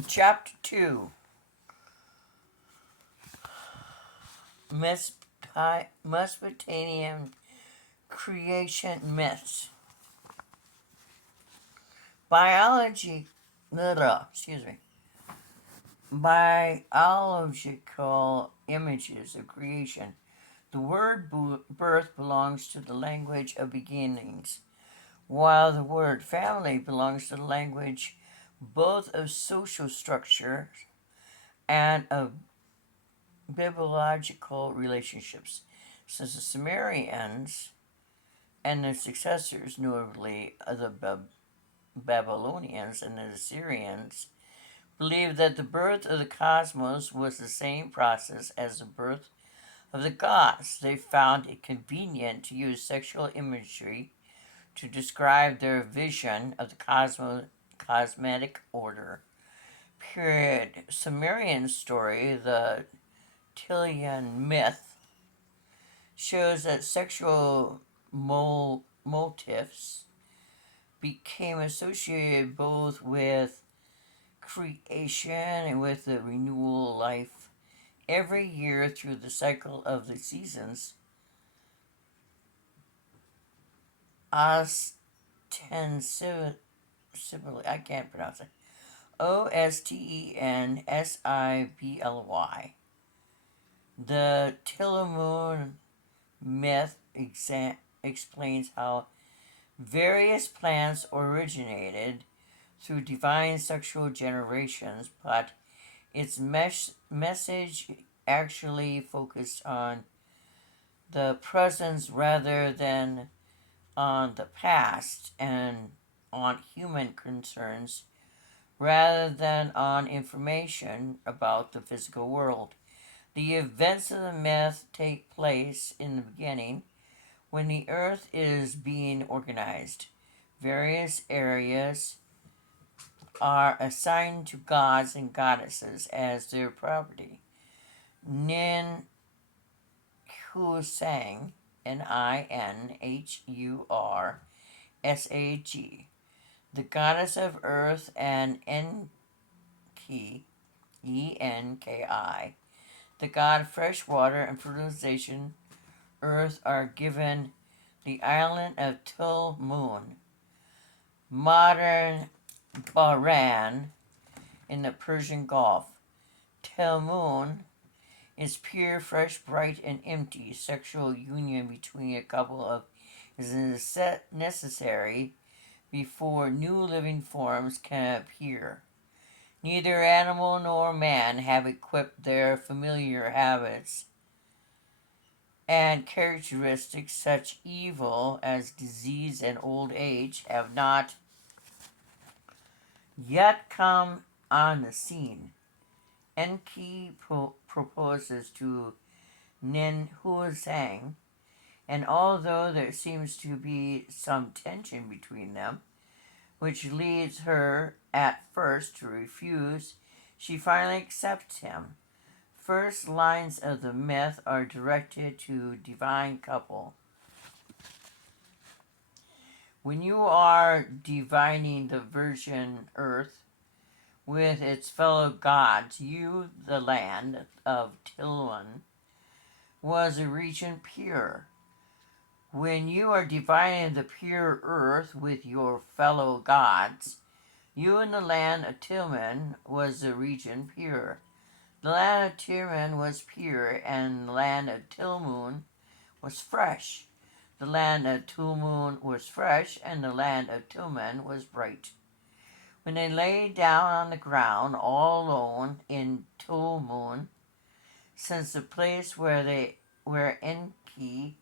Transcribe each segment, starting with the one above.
Chapter 2. Mesopotamian creation myths. Biology, excuse me. Biological images of creation. The word birth belongs to the language of beginnings, while the word family belongs to the language both of social structure and of bibliological relationships, since the Sumerians and their successors, notably the Babylonians and the Assyrians, believed that the birth of the cosmos was the same process as the birth of the gods. They found it convenient to use sexual imagery to describe their vision of the cosmetic order. Period. Sumerian story, the Tilean myth, shows that sexual motifs became associated both with creation and with the renewal of life every year through the cycle of the seasons. Ostensibly, I can't pronounce it. Ostensibly. The Tilean myth explains how various plants originated through divine sexual generations, but its message actually focused on the presence rather than on the past, and on human concerns rather than on information about the physical world. The events of the myth take place in the beginning when the earth is being organized. Various areas are assigned to gods and goddesses as their property. Nin Husang, Ninhursag, the goddess of earth, and Enki, Enki, the god of fresh water and fertilization, earth, are given the island of Tilmun, modern Bahrain, in the Persian Gulf. Tilmun is pure, fresh, bright, and empty. Sexual union between a couple of is necessary before new living forms can appear. Neither animal nor man have equipped their familiar habits and characteristics. Such evil as disease and old age have not yet come on the scene. Enki proposes to Ninhursag, and although there seems to be some tension between them, which leads her at first to refuse, she finally accepts him. First lines of the myth are directed to divine couple. When you are divining the virgin earth with its fellow gods, you, the land of Tilwan, was a region pure. When you are dividing the pure earth with your fellow gods, you in the land of Tilman was the region pure. The land of Tilman was pure, and the land of Tilmun was fresh. The land of Tilmun was fresh, and the land of Tilman was bright. When they lay down on the ground all alone in Tilmun, since the place where Enki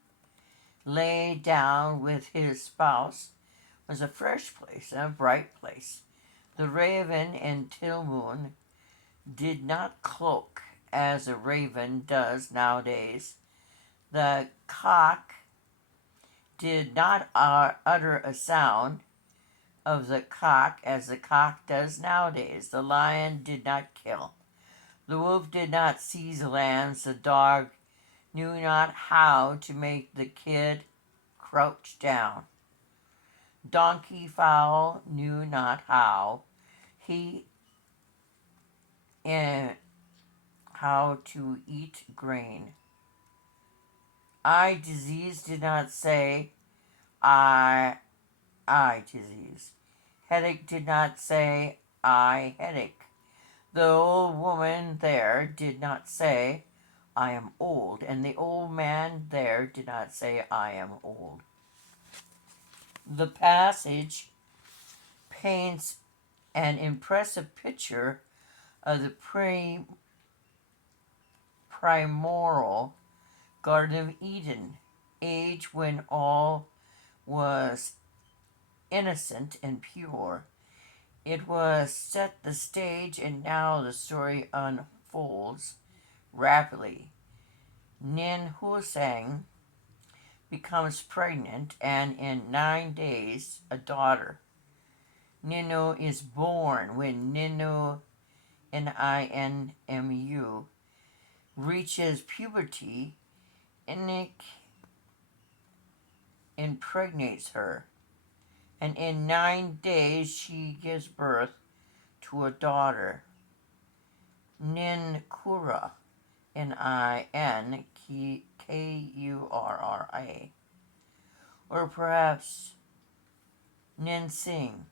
lay down with his spouse was a fresh place and a bright place. The raven in Tilmun did not cloak as a raven does nowadays. The cock did not utter a sound of the cock as the cock does nowadays. The lion did not kill. The wolf did not seize lambs. The dog knew not how to make the kid crouch down. Donkey fowl knew not how. He in how to eat grain. I disease did not say I disease. Headache did not say I headache. The old woman there did not say I am old, and the old man there did not say I am old. The passage paints an impressive picture of the primordial Garden of Eden, age when all was innocent and pure. It was set the stage, and now the story unfolds rapidly. Nin Husang becomes pregnant, and in 9 days, a daughter, Ninu, is born. When Ninu, Ninmu, reaches puberty, Inik impregnates her, and in 9 days she gives birth to a daughter, Ninkura, Ninkura, or perhaps Ninsing.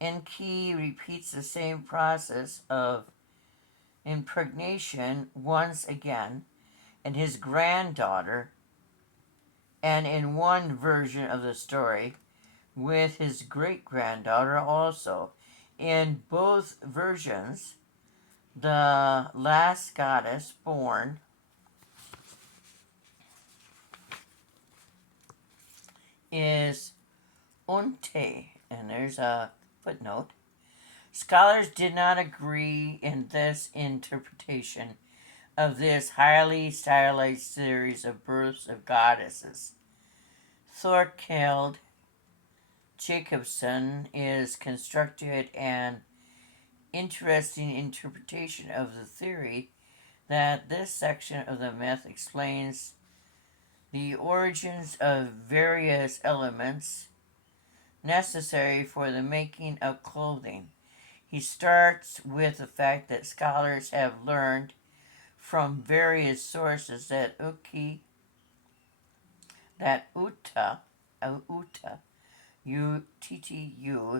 Enki repeats the same process of impregnation once again, and his granddaughter, and in one version of the story, with his great granddaughter also. In both versions, the last goddess born is Unte, and there's a footnote. Scholars did not agree in this interpretation of this highly stylized series of births of goddesses. Thorkild Jacobson is constructed an interesting interpretation of the theory that this section of the myth explains the origins of various elements necessary for the making of clothing. He starts with the fact that scholars have learned from various sources that Uta, Uttu,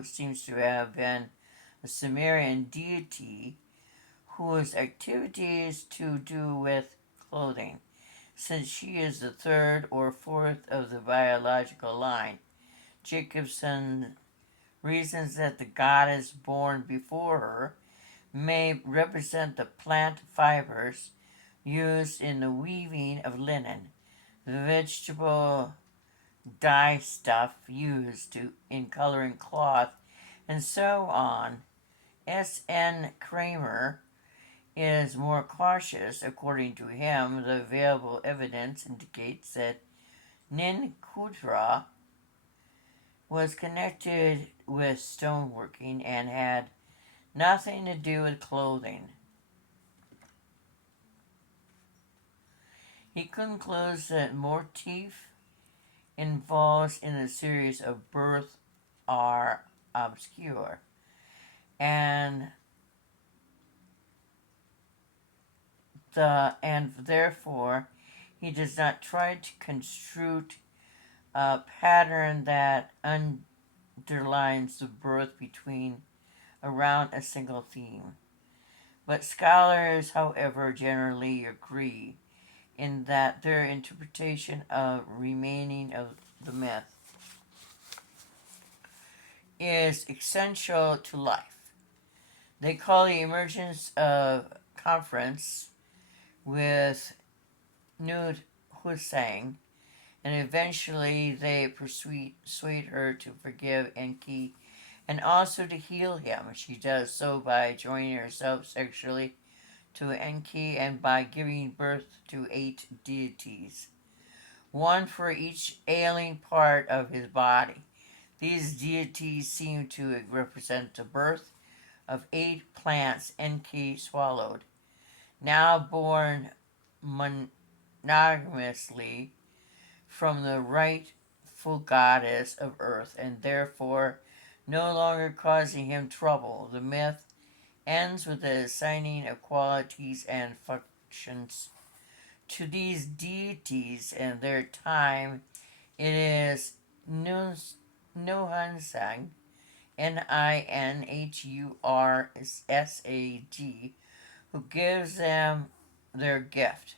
seems to have been a Sumerian deity whose activities to do with clothing, since she is the third or fourth of the biological line. Jacobson reasons that the goddess born before her may represent the plant fibers used in the weaving of linen, the vegetable dye stuff used in coloring cloth, and so on. S.N. Kramer is more cautious. According to him, the available evidence indicates that Ninkudra was connected with stoneworking and had nothing to do with clothing. He concludes that motif involved in the series of births are obscure, and therefore he does not try to construe a pattern that underlines the birth between around a single theme. But scholars, however, generally agree in that their interpretation of remaining of the myth is essential to life. They call the emergence of conference with Nud Husang, and eventually they persuade her to forgive Enki and also to heal him. She does so by joining herself sexually to Enki and by giving birth to 8 deities, one for each ailing part of his body. These deities seem to represent the birth of 8 plants Enki swallowed, now born monogamously from the rightful goddess of earth, and therefore no longer causing him trouble. The myth ends with the assigning of qualities and functions to these deities and their time. It is Nuhansag, Ninhursag, who gives them their gift.